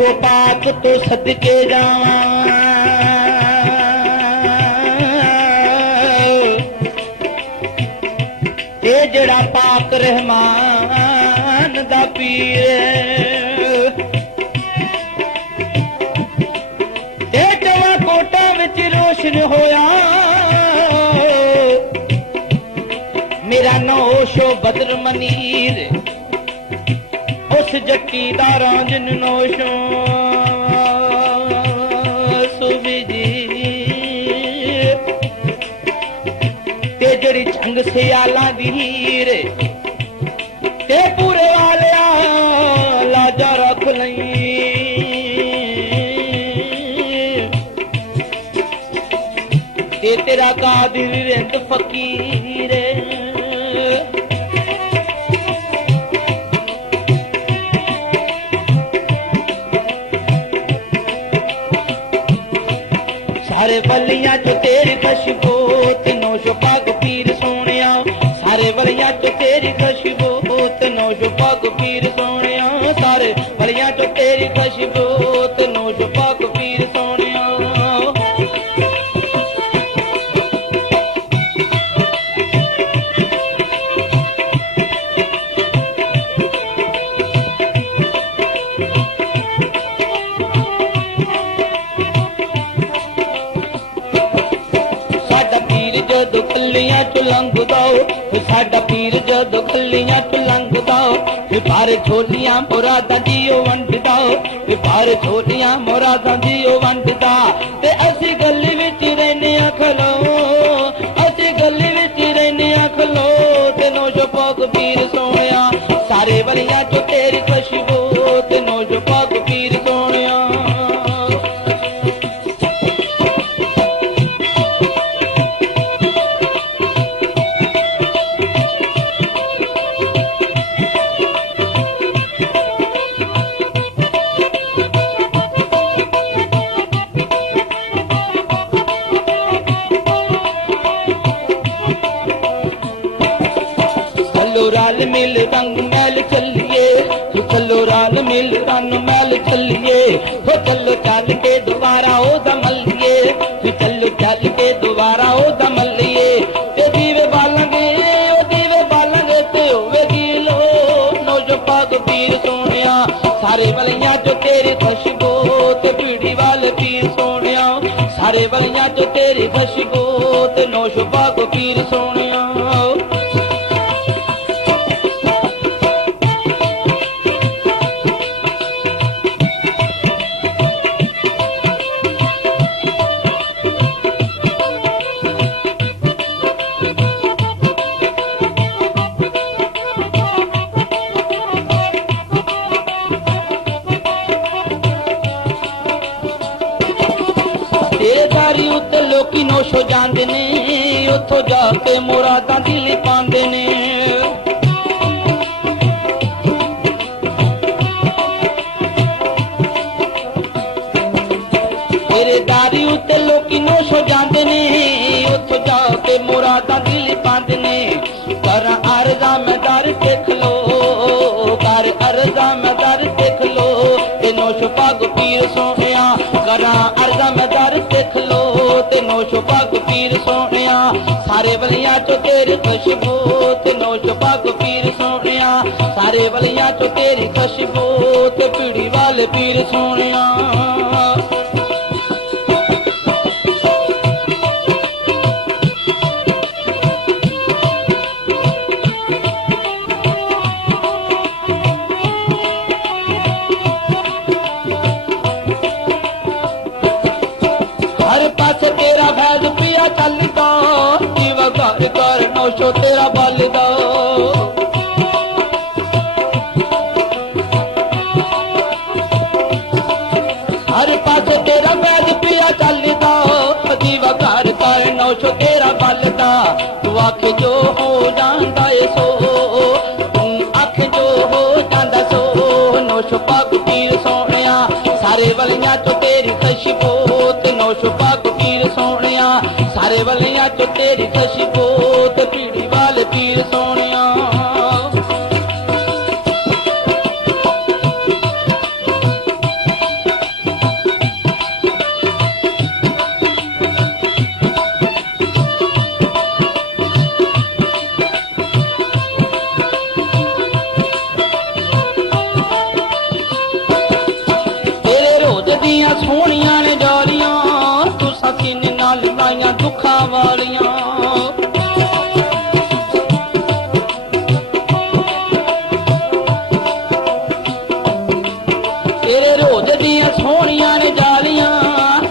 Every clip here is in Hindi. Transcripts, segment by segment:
नौशो पाक तो सदके जावा ये जड़ा पाक रहमान दा पीर ते जवा कोटा विच रोशन होया मेरा नौशो बदर मनीर उस जट्टी दा रांझन नौशो सूबी जी ते जड़ी जंग सियाला दी हीर ते पूरे वालिया लाजा रख लई ते तेरा कादिर रिंद फकीर सारे वलियां चो तेरी खुशबू ते नौशो पाक पीर सोनिया सारे वलियां चो तेरी खुशबू ते नौशो पाक पीर सोनिया सारे वलियां चो तेरी खुशबू ते नौशो पाक पीर सोनिया जदों कलियां चो लंघदा साडा पीर जदों कलियां चो लंघदा बाहर झोलियां मुरादां जियो वंडदा बाहर झोलियां मुरादां जियो वंडदा ते असीं गली विच रहने खलो असीं गली विच रहने खलो ते नौशो पाक पीर सोनिया सारे वलियां चो तेरी खुशबू ते नौशो पाक पीर सोनिया राल मिल रंग मैल चलिए चलो राल मिल रंग मैल चलिए हो चलो चल के दोबारा ओ दमलिए चलो चल के दोबारा ओ दमलिए ते दीवे बालंगे ते होवेगी लो नौशो पाक पीर सोनिया सारे वलियां चो तेरी खुशबू ते पीड़ी वाले पीर सोनिया सारे वलियां चो तेरी खुशबू ते नौशो पाक पीर सोनिया लोकी नौशो जांदे ने उथों जाके मुरादां दिल पांदे ने तेरे दारी उत्ते लोकी नौशो जांदे ने उथों जाके मुरादां दिल पांदे ने कर अर्जा में दर देख लो कर अर्जा में दर देख लो ते नौशो पाक पीर सोनिया कर अर्जा में दर देख लो ते नौशो पाक पीर सोनिया सारे वलियां चो तेरी खुशबू ते नौशो पाक पीर सोनिया सारे वलियां चो तेरी खुशबू ते पीड़ी वाले पीर सोनिया तेरा फैज पिया चलदा जीवा घर कर नौशो तेरा बलदा हर पास तेरा फैज पिया चलदा जीवा घर कर नौशो तेरा बलदा तू आख जो हो जांदा सो तू आख जो हो जांदा सो नौशो पाक पीर सोनिया सारे वलियां चो तेरी खुशबू ते नौशो पाक पीर सोनिया सारे वलियां चो तेरी खुशबू ते पीड़ी वाले पीर सोनिया ਦੁੱਖਾਂ ਵਾਲੀਆਂ। ਤੇਰੇ ਰੋਜ਼ ਦੀਆਂ ਸੋਹਣੀਆਂ ਨੇ ਜਾਲੀਆਂ,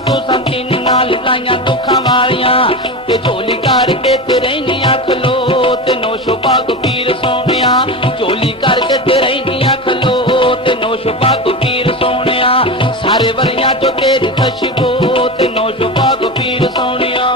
ਤੂੰ ਸੰਤਿਨ ਨਾਲ ਲਾਈਆਂ ਦੁੱਖਾਂ ਵਾਲੀਆਂ। ਤੇ ਝੋਲੀ ਕਰਕੇ ਤੇ ਰਹਿਨੀਆਂ ਖਲੋ ਤੇ ਨੋਸ਼ੋ ਪਾਕ ਪੀਰ ਸੋਹਣਿਆ, ਝੋਲੀ ਕਰਕੇ ਤੇ ਰਹਿਨੀਆਂ ਖਲੋ ਤੇ ਨੋਸ਼ੋ ਪਾਕ ਪੀਰ ਸੋਹਣਿਆ। ਸਾਰੇ ਵਰਿਆਂ ਚੋਂ ਤੇਰੀ ਖੁਸ਼ਬੂ ਤੇ ਨੋਸ਼ੋ ਪਾਕ ਪੀਰ ਸੋਹਣਿਆ।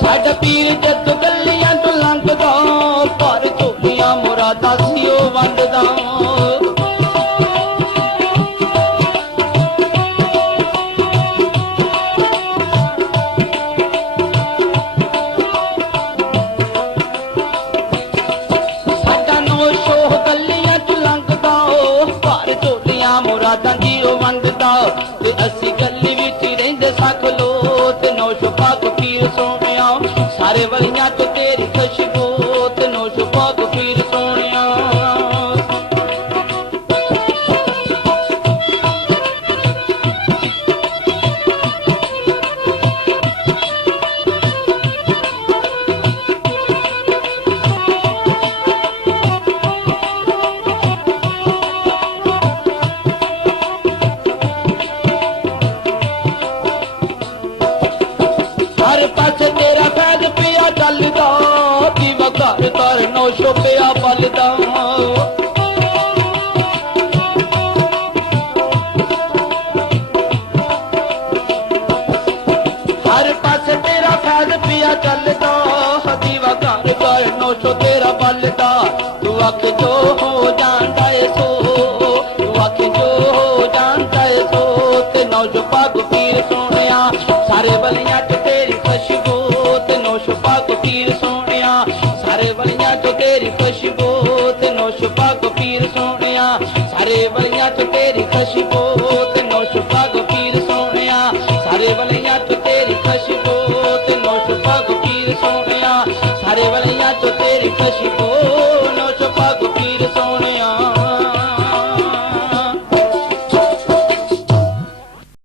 ਸਾਡਾ ਪੀਰ ਜਦ ਗਲੀਆਂ ਤੋਂ ਲੰਘਦਾ, ਪਰ ਝੋਲੀਆਂ ਮੁਰਾਦਾਂ ਸੀ ਉਹ ਵੰਡਦਾ। ਸਾਡਾ ਨੋਸ਼ੋ ਗਲੀਆਂ ਤੋਂ ਲੰਘਦਾ, ਪਰ ਝੋਲੀਆਂ ਮੁਰਾਦਾਂ ਦੀ ਉਹ ਵੰਡਦਾ। ਤੇ ਅਸੀਂ ਗਲੀ ਵਿੱਚ ਰਹਿੰਦੇ ਸਖਲੋ ਤੇ ਨੋਸ਼ੋ ਪਾਕ ਪੀਰ ਸੋਹਣਿਆ। ਸਾਰੇ ਵਲੀਆਂ ਤੋਂ ਤੇਰੀ ਖੁਸ਼ਬੂ ਤੇ ਨੋਸ਼ੋ ਪਾਕ ਪੀਰ ਸੋਹਣਿਆ। ਹਰ ਪਾਸੇ ਤੇਰਾ ਫੈਜ਼ ਪਿਆ ਚੱਲਦਾ, ਦੀਵਾ ਘਰ ਘਰ ਨੋਸ਼ੋ ਪਿਆ ਬਲਦਾ। ਹਰ ਪਾਸੇ ਤੇਰਾ ਫੈਜ਼ ਪਿਆ ਚੱਲਦਾ, ਦੀਵਾ ਘਰ ਘਰ ਨੋਸ਼ੋ ਤੇਰਾ ਬਲਦਾ। ਤੂੰ ਆਖ ਜੋ ਹੋ ਜਾਂਦਾ ਏ ਸੋ, ਤੂੰ ਆਖ ਜੋ ਹੋ ਜਾਂਦਾ ਏ ਸੋ ਤੇ ਨੋਸ਼ੋ ਪਾਕ ਪੀਰ ਸੋਹਣਿਆ। ਸਾਰੇ ਵਲੀਆਂ ਚ ਤੇਰੀ ਖੁਸ਼ਬੂ ਤੇ ਨੋਸ਼ੋ ਪਾਕ ਪੀਰ ਸੋਹਣਿਆ। ਸਾਰੇ ਵਲੀਆਂ ਚ ਤੇਰੀ ਖੁਸ਼ਬੂ ਤੇ ਨੋਸ਼ੋ ਪਾਕ ਪੀਰ ਸੋਹਣਿਆ। ਸਾਰੇ ਵਲੀਆਂ ਚ ਤੇਰੀ ਖੁਸ਼ਬੂ ਤੇ ਨੋਸ਼ੋ ਪਾਕ ਪੀਰ ਸੋਹਣਿਆ। ਸਾਰੇ ਵਲੀਆਂ ਚ ਤੇਰੀ ਖੁਸ਼ਬੂ ਤੇ ਨੋਸ਼ੋ ਪਾਕ ਪੀਰ ਸੋਹਣਿਆ। ਸਾਰੇ ਵਲੀਆਂ ਚ ਤੇਰੀ ਖੁਸ਼ਬੂ